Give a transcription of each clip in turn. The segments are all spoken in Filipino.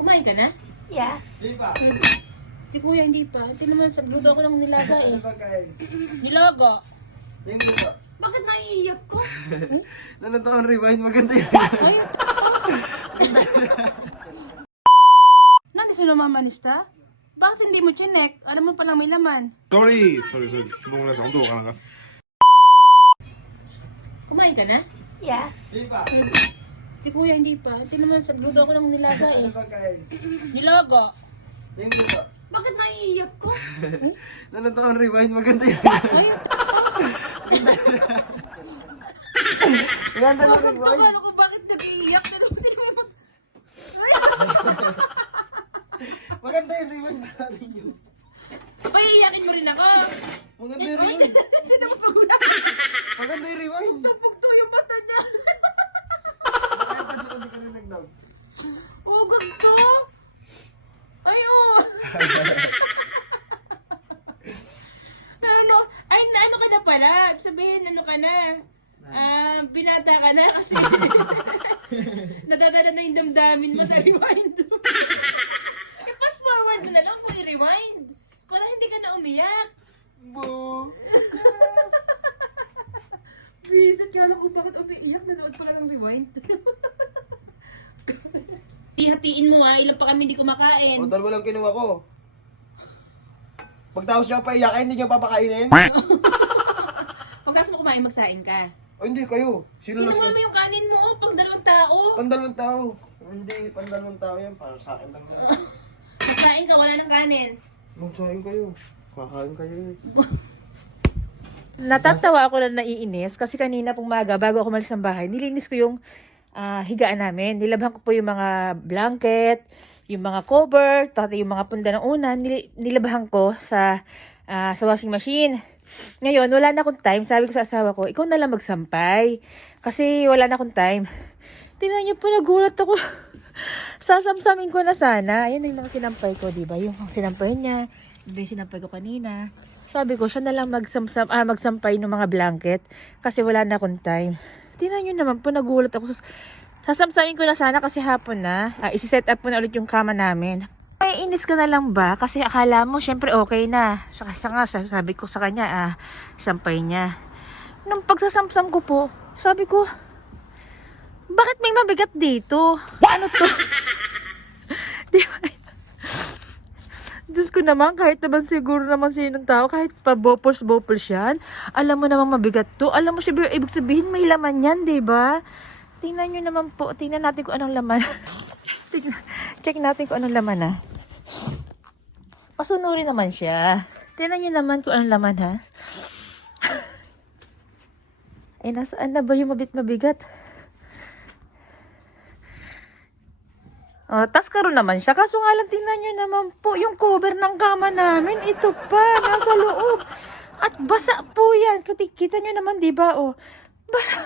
Kumain ka na? Yes. Di ba? Si Kuya hindi pa. Hindi naman, sagludo ko lang nilaga eh. Ano pagkain? Nilaga. Yung diba? Bakit naiiyak ko? Nanataon rewind, maganda yun. Ay, Nandi sila mamanista? Bakit hindi mo chinek? Alam mo palang may laman. Sorry. ごめんなさい。本当わからなかった。 Kumain ka na? Yes. Di ba? Si Kuya hindi pa. Hindi naman, sagludo ko lang nilaga eh. Ano pagkain? Nilaga. Yung diba? Bakit naiiyak ko? Nanataon rewind, maganda yun. Ay, Maganda na rewind. ano ko bakit nag-iiyak? Ano ba naman? Maganda yung rewind natin yun. Paiiyakin mo rin ako. Maganda yung rewind. Maganda yung rewind. Napugto yung mata niya. Kaya pa siya hindi ka rin nag-love. Oh, ganito? Ay, oh. Ano? Ay, ano ka na pala? Sabihin, ano ka na? Binata ka na kasi nadadala na yung damdamin mo sa rewind. I-fast forward mo na lang kung i-rewind. Para hindi ka na umiyak. Boo! Visit ka lang kung bakit umiiyak. Nanood pa ka ng rewind. Hatiin mo ilan pa kami hindi kumakain. O, dalawa lang kinuha ko. Pagtapos niyo paiyakin, hindi niyo papakainin? Pagkas mo kumain, magsain ka. O, hindi kayo. Sino Kinuha las mo yung kanin mo, pang dalawang tao. Pandalawang tao. Hindi, pandalawang tao yan. Para sa akin lang yan. Magsain ka, wala ng kanin. Magsahin kayo. Kakain kayo eh. Natatawa ako na naiinis kasi kanina pong maga, bago ako malis ng bahay, nilinis ko yung higaan namin. Nilabhan ko po yung mga blanket, yung mga cover, pati yung mga punda ng unan, nilabhan ko sa washing machine. Ngayon, wala na akong time. Sabi ko sa asawa ko, ikaw na lang magsampay. Kasi wala na akong time. Tingnan niyo po, nagulat ako. Sasamsamin ko na sana. Ayan yung mga sinampay ko, diba? Yung sinampay niya, yung sinampay ko kanina. Sabi ko, siya na lang magsampay ng mga blanket kasi wala na akong time. Tingnan nyo naman po, nagulat ako. Sasamsamin ko na sana kasi hapon na. Isi-set up po na ulit yung kama namin. Ay, inis ka na lang ba? Kasi akala mo, syempre okay na. Saka nga, sabi ko sa kanya, sampay niya. Nung pagsasamsam ko po, sabi ko, bakit may mabigat dito? Ano to? Di ba? Diyos ko naman, kahit naman siguro naman sinong tao, kahit pa bopos yan, alam mo naman mabigat to. Alam mo siya, ibig sabihin may laman yan, diba? Tingnan nyo naman po, tingnan natin kung anong laman. Check natin kung anong laman Pasunurin naman siya. Tingnan nyo naman kung anong laman Ay, nasaan na ba yung mabigat? Tas karon naman siya. Kaso nga lang, tingnan nyo naman po, yung cover ng kama namin, ito pa, nasa loob. At basa po yan. Kita nyo naman, diba? Basa.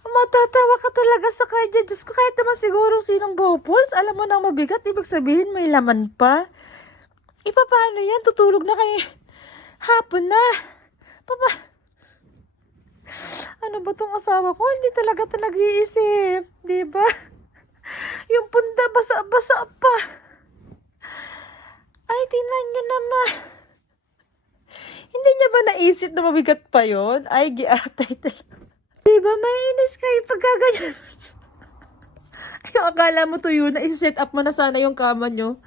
Matatawa ka talaga sa kanya. Diyos ko, kahit naman siguro sinong bopols, alam mo nang mabigat, ibig sabihin may laman pa. Paano yan? Tutulog na kayo. Hapon na. Ano ba tong asawa ko? Hindi talaga nag-iisip. Diba? Yung punta, basa-basa pa. Ay, tingnan nyo naman. Hindi niya ba naisip na mabigat pa yon? Ay, giatay talaga. Diba, mainis kayo pagkaganyan. Ay, akala mo to yun, na i-set up mo na sana yung kama nyo.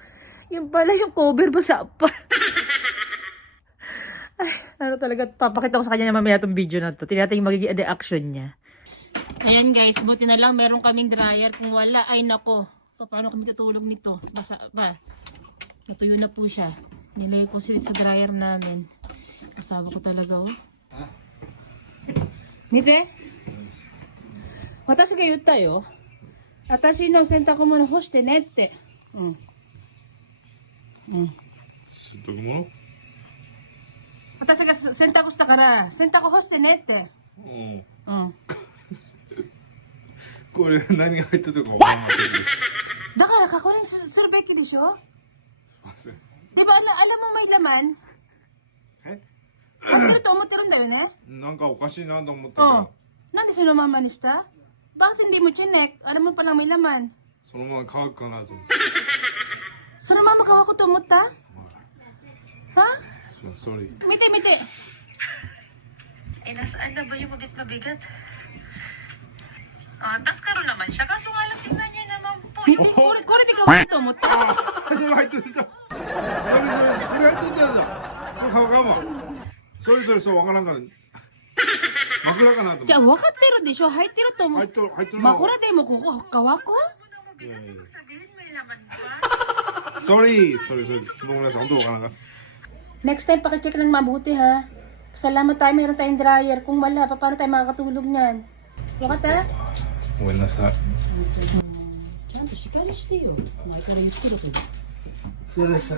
Yung pala, yung cover basa pa. Ay, ano talaga, papakita ko sa kanya mamaya itong video na to. Tingnan natin yung magiging reaction niya. Ayan guys, buti na lang meron kaming dryer. Kung wala, ay nako. Paano kami tutulog nito? Basa ba? Natuyo na po siya. Nilagay ko sa dryer namin. Kasama ko talaga Mite? Watashi ga yutta yo. Atashi no sentaku mono hoshite neって. 洗濯物？私が洗濯したから洗濯干してねって。うん。うん。これ何が入ってるかわからないけど。だから確認するべきでしょ? すいません。 Diba, alam mo may laman? え？持ってると思ってるんだよね? なんかおかしいなと思ったから。なんでsinumama ni Sta? Bakit hindi mo chinek? Alam mo palang may laman. そのまま乾くかなと思って。そのまま乾くと思った？は？Sorry. Mite, mite. Nasaan na ba yung mabigat? Tas karon naman siya. Kaso nga lang tingnan nyo naman po. Kore, di ka to mo. それ入ってた。それこれ入ってたんだ。これ乾かんわ。そうわからんから。枕かなと思って。いや、わかってるでしょ。入ってると思う。入っとる。枕でもここ乾く？ Sorry. ごめんなさい。本当わからんか。 Next time, pakicheck lang mabuti ha. Salamat tayo, meron tayong dryer. Kung wala, paano tayo makakatulog niyan? Wakat ha? ごめんなさい。ちゃんとしっかりしてよ。前から言ってるけど。そうでした。